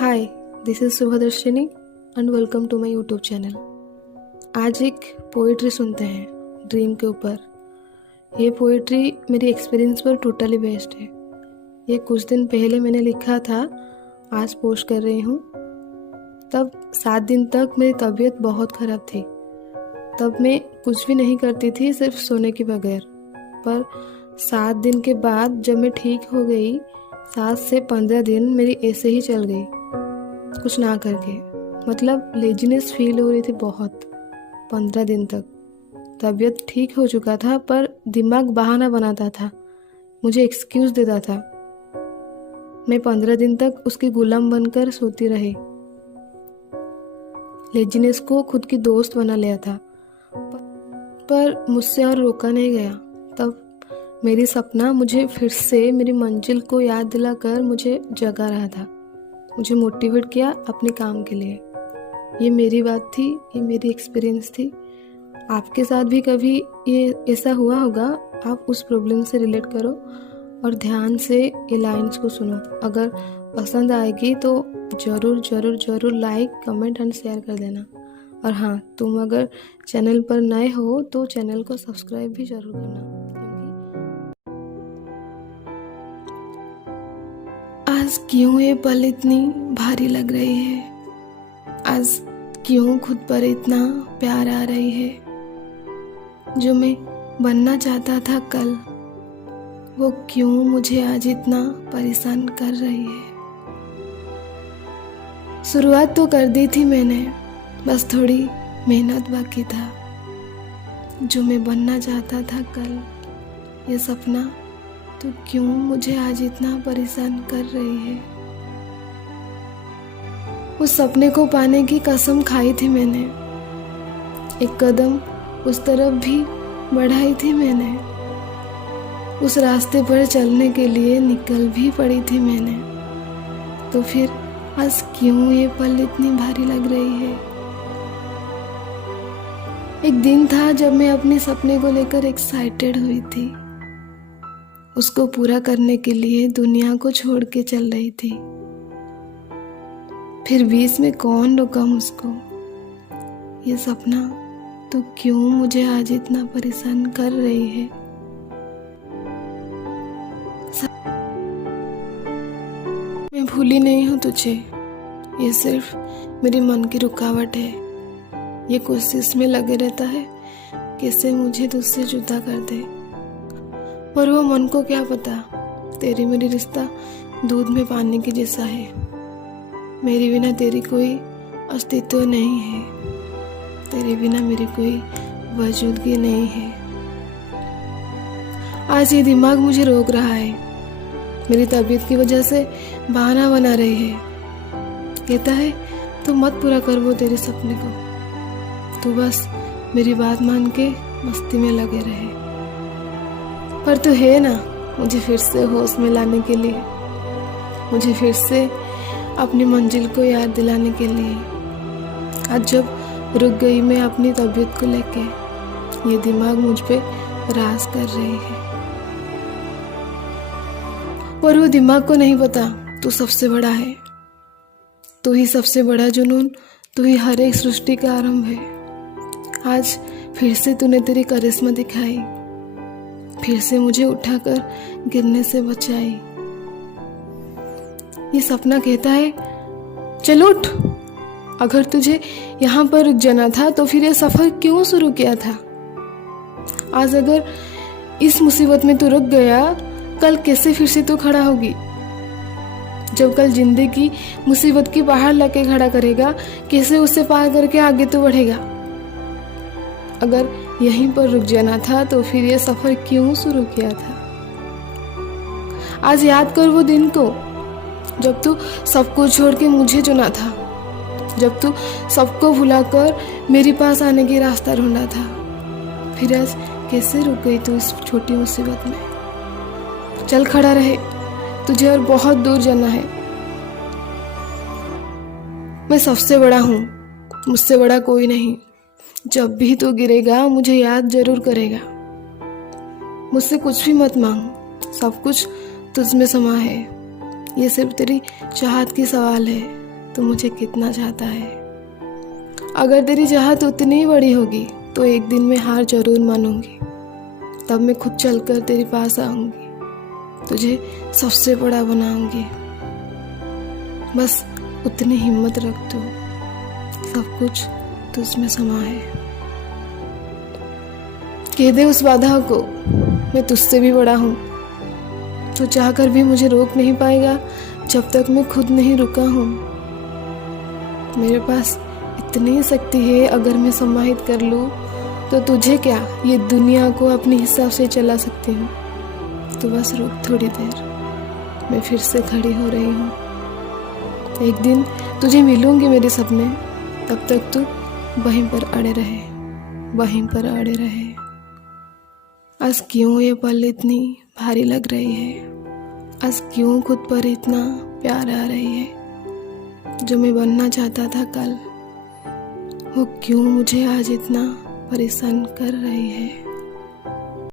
Hi, this is Subhadarshini and welcome to my YouTube channel. आज एक poetry सुनते हैं ड्रीम के ऊपर। ये पोइट्री मेरी एक्सपीरियंस पर टोटली बेस्ड है। ये कुछ दिन पहले मैंने लिखा था, आज पोस्ट कर रही हूँ। तब 7 दिन तक मेरी तबीयत बहुत ख़राब थी। तब मैं कुछ भी नहीं करती थी, सिर्फ सोने के बगैर। पर 7 दिन के बाद जब मैं ठीक हो गई, 7 से 15 दिन मेरी ऐसे ही चल गई, कुछ ना करके। मतलब लेजीनेस फील हो रही थी बहुत। 15 दिन तक तबीयत ठीक हो चुका था, पर दिमाग बहाना बनाता था, मुझे एक्सक्यूज़ देता था। मैं 15 दिन तक उसकी गुलाम बनकर सोती रही। लेजीनेस को खुद की दोस्त बना लिया था, पर मुझसे और रोका नहीं गया। तब मेरी सपना मुझे फिर से मेरी मंजिल को याद दिलाकर मुझे जगा रहा था, मुझे मोटिवेट किया अपने काम के लिए। ये मेरी बात थी, ये मेरी एक्सपीरियंस थी। आपके साथ भी कभी ये ऐसा हुआ होगा। आप उस प्रॉब्लम से रिलेट करो और ध्यान से ये लाइन्स को सुनो। अगर पसंद आएगी तो ज़रूर ज़रूर ज़रूर लाइक, कमेंट एंड शेयर कर देना। और हाँ, तुम अगर चैनल पर नए हो तो चैनल को सब्सक्राइब भी ज़रूर करना। आज क्यों ये पल इतनी भारी लग रही है, आज क्यों खुद पर इतना प्यार आ रही है। जो मैं बनना चाहता था कल, वो क्यों मुझे आज इतना परेशान कर रही है। शुरुआत तो कर दी थी मैंने, बस थोड़ी मेहनत बाकी था। जो मैं बनना चाहता था कल, ये सपना तो क्यों मुझे आज इतना परेशान कर रही है। उस सपने को पाने की कसम खाई थी मैंने, एक कदम उस तरफ भी बढ़ाई थी मैंने, उस रास्ते पर चलने के लिए निकल भी पड़ी थी मैंने। तो फिर आज क्यों ये पल इतनी भारी लग रही है। एक दिन था जब मैं अपने सपने को लेकर एक्साइटेड हुई थी, उसको पूरा करने के लिए दुनिया को छोड़ के चल रही थी। फिर बीच में कौन रोका मुझको। ये सपना तो क्यों मुझे आज इतना परेशान कर रही है। मैं भूली नहीं हूँ तुझे, ये सिर्फ मेरे मन की रुकावट है। ये कोशिश में लगे रहता है कैसे मुझे तुझसे जुदा कर दे। पर वो मन को क्या पता, तेरी मेरी रिश्ता दूध में पानी के जैसा है। मेरे बिना तेरी कोई अस्तित्व नहीं है, तेरे बिना मेरी कोई वजूदगी नहीं है। आज ये दिमाग मुझे रोक रहा है, मेरी तबीयत की वजह से बहाना बना रही है। कहता है तू मत पूरा कर वो तेरे सपने को, तू बस मेरी बात मान के मस्ती में लगे रहे। पर तू है ना मुझे फिर से होश में लाने के लिए, मुझे फिर से अपनी मंजिल को याद दिलाने के लिए। आज जब रुक गई मैं अपनी तबीयत को लेके, ये दिमाग मुझ पे राज कर रही है। पर वो दिमाग को नहीं पता तू सबसे बड़ा है, तू ही सबसे बड़ा जुनून, तू ही हर एक सृष्टि का आरंभ है। आज फिर से तूने तेरी करिश्मा दिखाई, फिर से मुझे उठाकर गिरने से बचाई। ये सपना कहता है चल उठ, अगर तुझे यहाँ पर रुक जाना था तो फिर ये सफर क्यों शुरू किया था। आज अगर इस मुसीबत में तू रुक गया, कल कैसे फिर से तू खड़ा होगी। जब कल जिंदगी मुसीबत की पहाड़ लाके खड़ा करेगा, कैसे उससे पार करके आगे तो बढ़ेगा। अगर यहीं पर रुक जाना था तो फिर ये सफर क्यों शुरू किया था। आज याद कर वो दिन को जब तू सबको छोड़ के मुझे चुना था, जब तू सबको भुलाकर मेरे पास आने की रास्ता ढूंढा था। फिर आज कैसे रुक गई तू इस छोटी मुसीबत में। चल खड़ा रहे, तुझे और बहुत दूर जाना है। मैं सबसे बड़ा हूँ, मुझसे बड़ा कोई नहीं। जब भी तू गिरेगा मुझे याद जरूर करेगा। मुझसे कुछ भी मत मांग, सब कुछ तुझ में समा है। ये सिर्फ तेरी चाहत की सवाल है। तू मुझे कितना चाहता है। अगर तेरी चाहत उतनी ही बड़ी होगी तो एक दिन मैं हार जरूर मानूंगी। तब मैं खुद चलकर तेरे पास आऊंगी, तुझे सबसे बड़ा बनाऊंगी। बस उतनी हिम्मत रख तू, सब कुछ तुझ में समा है। कह दे उस बाधा को मैं तुझसे भी बड़ा हूँ। तू चाहकर भी मुझे रोक नहीं पाएगा जब तक मैं खुद नहीं रुका हूँ। मेरे पास इतनी ही शक्ति है, अगर मैं समाहित कर लूँ तो तुझे क्या, ये दुनिया को अपने हिसाब से चला सकती हूँ। तो बस रुक थोड़ी देर, मैं फिर से खड़ी हो रही हूँ। एक दिन तुझे मिलूंगी मेरे सपने, तब तक तू वहीं पर अड़े रहे, वहीं पर अड़े रहे। आज क्यों ये पल इतनी भारी लग रही है, आज क्यों खुद पर इतना प्यार आ रही है। जो मैं बनना चाहता था कल, वो क्यों मुझे आज इतना परेशान कर रही है।